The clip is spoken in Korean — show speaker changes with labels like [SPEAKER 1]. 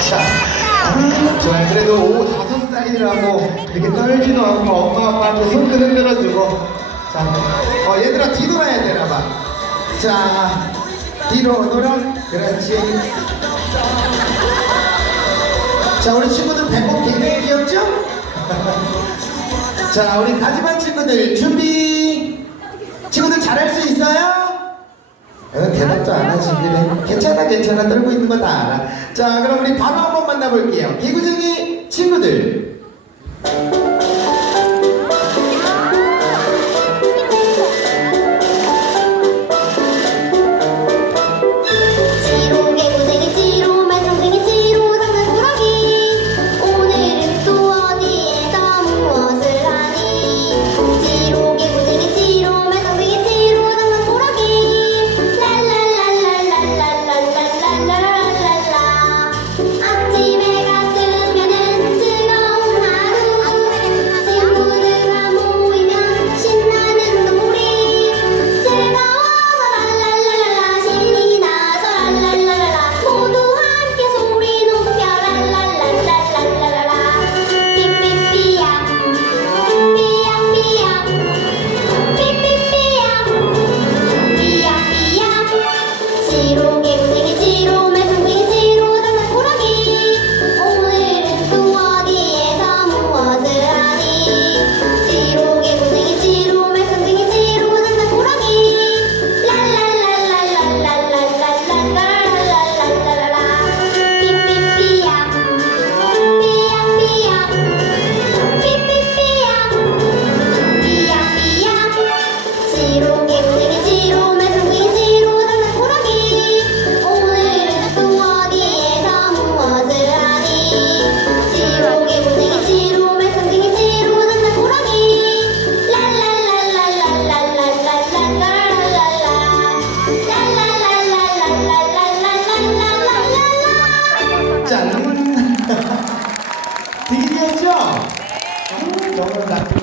[SPEAKER 1] 자, 그래도 오후 5시사이즈라고 이렇게 떨지도 않고 엄마 아빠한테 손끝 흔들어주고 자, 어, 얘들아 뒤돌아야 되나봐. 자, 뒤로 돌아. 그렇지. 자, 우리 친구들 배꼽 굉장히 귀엽죠? 자, 우리 가지반 친구들 준비. 괜찮아? 안아 준비해 아. 괜찮아 괜찮아. 떨고 있는 거 다 알아. 자 그럼 우리 바로 한번 만나볼게요. 개구쟁이 친구들. 笑